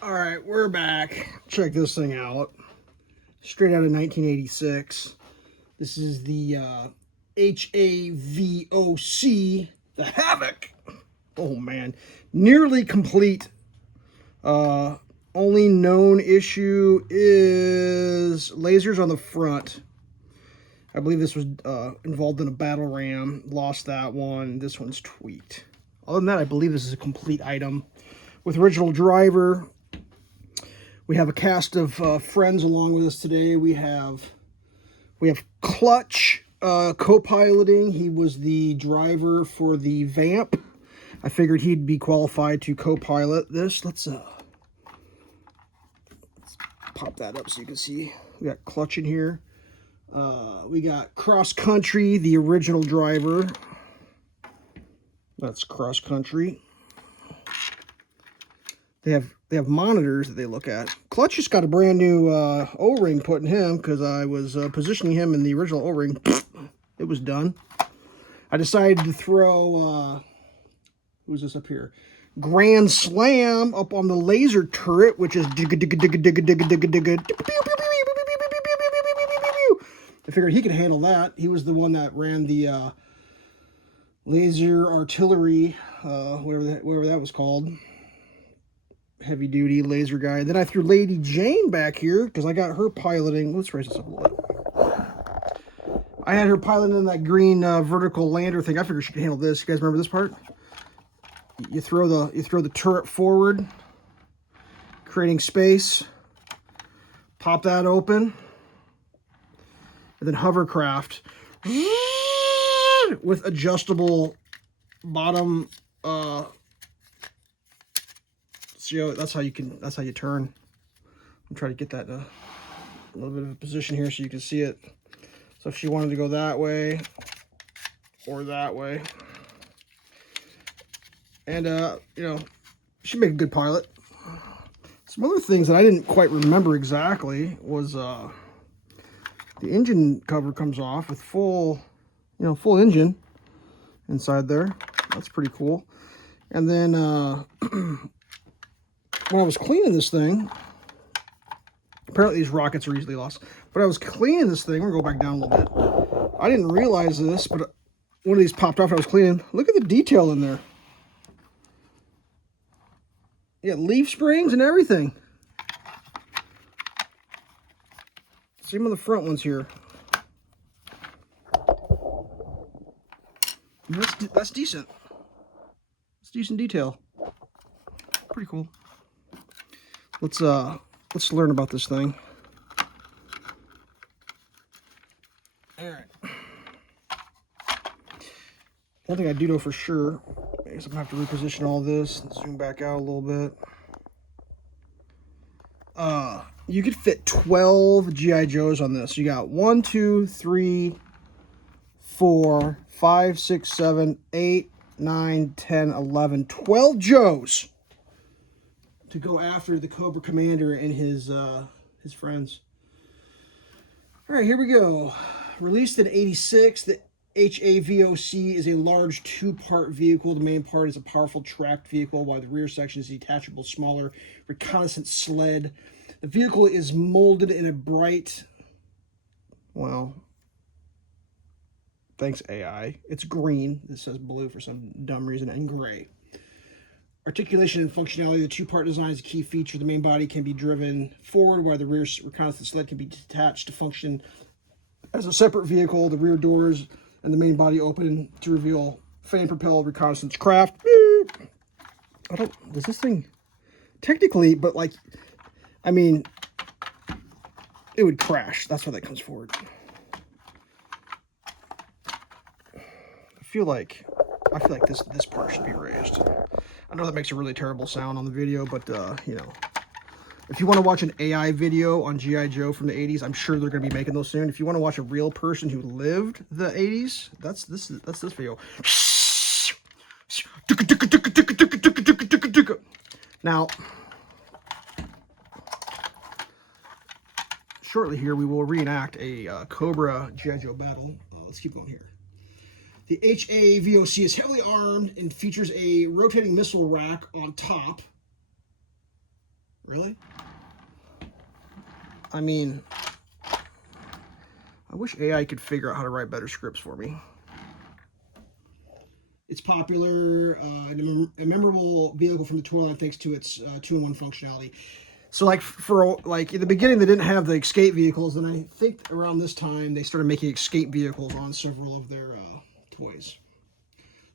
All right, we're back. Check this thing out. Straight out of 1986. This is the H.A.V.O.C, the H.A.V.O.C. Oh man, nearly complete. Only known issue is lasers on the front. I believe this was involved in a battle ram. Lost that one. This one's tweaked. Other than that, I believe this is a complete item with original driver. We have a cast of friends along with us today. We have Clutch co-piloting. He was the driver for the Vamp. I figured he'd be qualified to co-pilot this. Let's pop that up so you can see. We got Clutch in here. We got Cross Country, the original driver. That's Cross Country. They have monitors that they look at. Clutch just got a brand new O-ring put in him because I was positioning him in the original O-ring. It was done. I decided to throw, who's this up here? Grand Slam up on the laser turret, which is I figured he could handle that. He was the one that ran the laser artillery, whatever that was called. Heavy duty laser guy. Then I threw Lady Jane back here because I got her piloting. Let's raise this up a little bit. I had her piloting that green vertical lander thing. I figured she could handle this. You guys remember this part? You throw the turret forward, creating space. Pop that open, and then hovercraft with adjustable bottom. So that's how you turn. I'm trying to get that in a little bit of a position here so you can see it. So if she wanted to go that way or that way, and you know, she'd make a good pilot. Some other things that I didn't quite remember exactly was the engine cover comes off with full engine inside there. That's pretty cool. And then when I was cleaning this thing, apparently these rockets are easily lost. But I was cleaning this thing. We're gonna go back down a little bit. I didn't realize this, but one of these popped off. I was cleaning. Look at the detail in there. Yeah, leaf springs and everything. Same on the front ones here. That's decent. It's decent detail. Pretty cool. Let's learn about this thing. All right. One thing I do know for sure, I guess I'm gonna have to reposition all this and zoom back out a little bit. You could fit 12 G.I. Joes on this. You got 1, 2, 3, 4, 5, 6, 7, 8, 9, 10, 11, 12 Joes to go after the Cobra Commander and his friends. All right, here we go. Released in '86, the H.A.V.O.C is a large two-part vehicle. The main part is a powerful tracked vehicle, while the rear section is a detachable, smaller reconnaissance sled. The vehicle is molded in a bright, well, thanks AI, it's green. This says blue for some dumb reason, and gray. Articulation and functionality. The two-part design is a key feature. The main body can be driven forward, while the rear reconnaissance sled can be detached to function as a separate vehicle. The rear doors and the main body open to reveal fan-propelled reconnaissance craft. Does this thing, technically, but like, I mean, it would crash. That's why that comes forward. I feel like this part should be raised. I know that makes a really terrible sound on the video, but you know, if you want to watch an AI video on G.I. Joe from the 80s, I'm sure they're going to be making those soon. If you want to watch a real person who lived the 80s, that's this video. Now, shortly here, we will reenact a Cobra G.I. Joe battle. Let's keep going here. The H.A.V.O.C is heavily armed and features a rotating missile rack on top. Really? I mean, I wish AI could figure out how to write better scripts for me. It's popular, a memorable vehicle from the toy line thanks to its 2-in-1 functionality. So like in the beginning they didn't have the escape vehicles, and I think around this time they started making escape vehicles on several of their toys.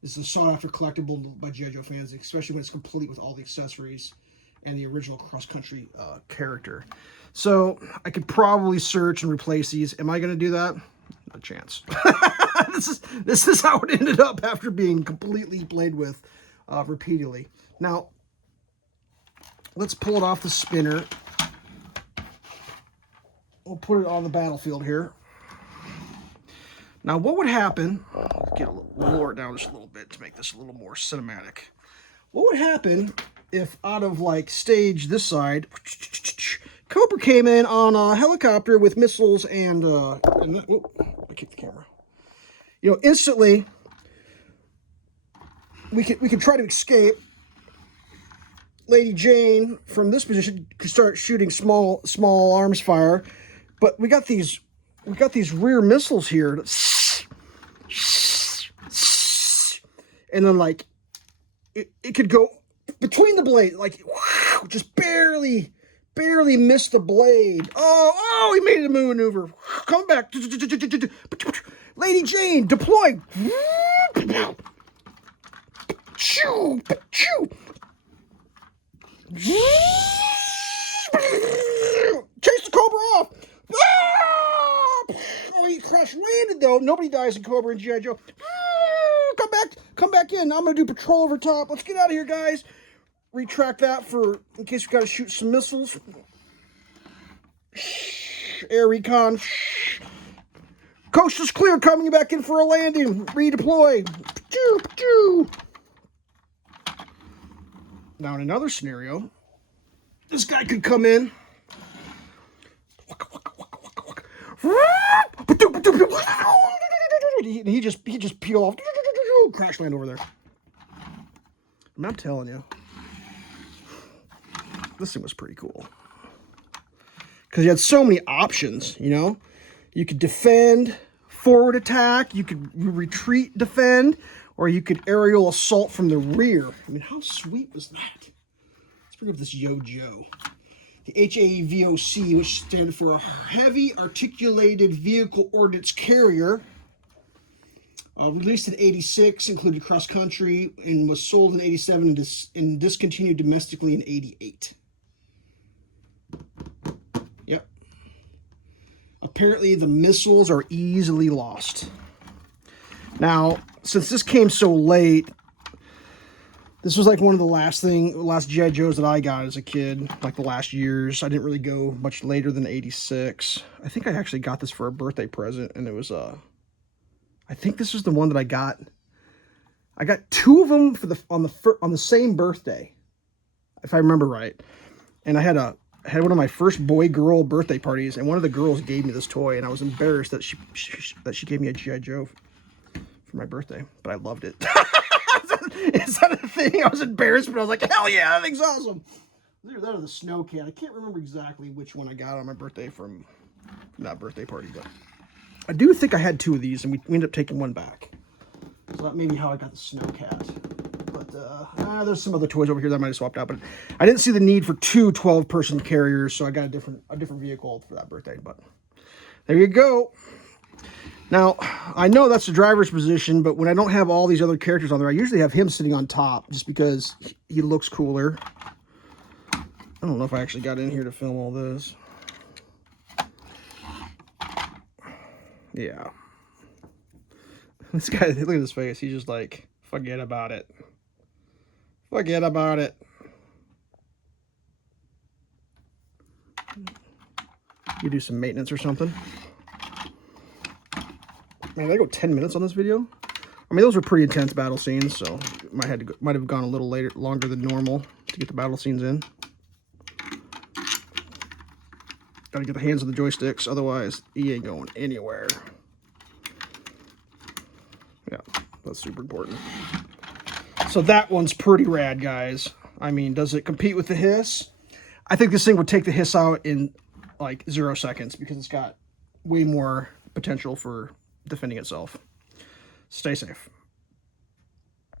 This is a sought-after collectible by G.I. Joe fans, especially when it's complete with all the accessories and the original cross-country character. So I could probably search and replace these. Am I going to do that? Not a chance. This is how it ended up after being completely played with repeatedly. Now, let's pull it off the spinner. We'll put it on the battlefield here. Now, what would happen, lower it down just a little bit to make this a little more cinematic. What would happen if out of like stage this side, Cobra came in on a helicopter with missiles and I kicked the camera. You know, instantly we could try to escape. Lady Jane from this position could start shooting small arms fire, but we got these rear missiles here, and then like it could go between the blade, like just barely missed the blade. Oh, he made a maneuver. Come back, Lady Jane, deploy. Chase the Cobra off. Oh, he crash landed though. Nobody dies in Cobra and G.I. Joe. Come back in. I'm gonna do patrol over top. Let's get out of here, guys. Retract that in case we gotta shoot some missiles. Air recon. Coast is clear. Coming back in for a landing. Redeploy. Now, in another scenario, this guy could come in. He just peel off. Crash land over there. I'm telling you, this thing was pretty cool. Because you had so many options, you know? You could defend, forward attack, you could retreat, defend, or you could aerial assault from the rear. I mean, how sweet was that? Let's bring up this Yo-Jo. The H.A.V.O.C, which stands for Heavy Articulated Vehicle Ordnance Carrier. Released in 86, included cross-country, and was sold in 87 and discontinued domestically in 88. Yep. Apparently, the missiles are easily lost. Now, since this came so late, this was like one of the last G.I. Joes that I got as a kid, like the last years. I didn't really go much later than 86. I think I actually got this for a birthday present, and it was I think this was the one that I got. I got two of them on the same birthday, if I remember right. And I had one of my first boy-girl birthday parties, and one of the girls gave me this toy, and I was embarrassed that she gave me a G.I. Joe for my birthday, but I loved it. Is that a thing? I was embarrassed, but I was like, hell yeah, that thing's awesome. Either that or the snow cat. I can't remember exactly which one I got on my birthday from that birthday party, but I do think I had two of these, and we ended up taking one back. So that may be how I got the snow cat. But there's some other toys over here that I might have swapped out, but I didn't see the need for two 12-person carriers, so I got a different vehicle for that birthday. But there you go. Now, I know that's the driver's position, but when I don't have all these other characters on there, I usually have him sitting on top just because he looks cooler. I don't know if I actually got in here to film all this. Yeah. This guy, look at his face. He's just like, forget about it. Forget about it. You do some maintenance or something. Man, did I go 10 minutes on this video? I mean, those were pretty intense battle scenes, so might have gone a little longer than normal to get the battle scenes in. Gotta get the hands on the joysticks, otherwise he ain't going anywhere. Yeah, that's super important. So that one's pretty rad, guys. I mean, does it compete with the H.A.V.O.C? I think this thing would take the H.A.V.O.C out in like 0 seconds because it's got way more potential for defending itself. Stay safe.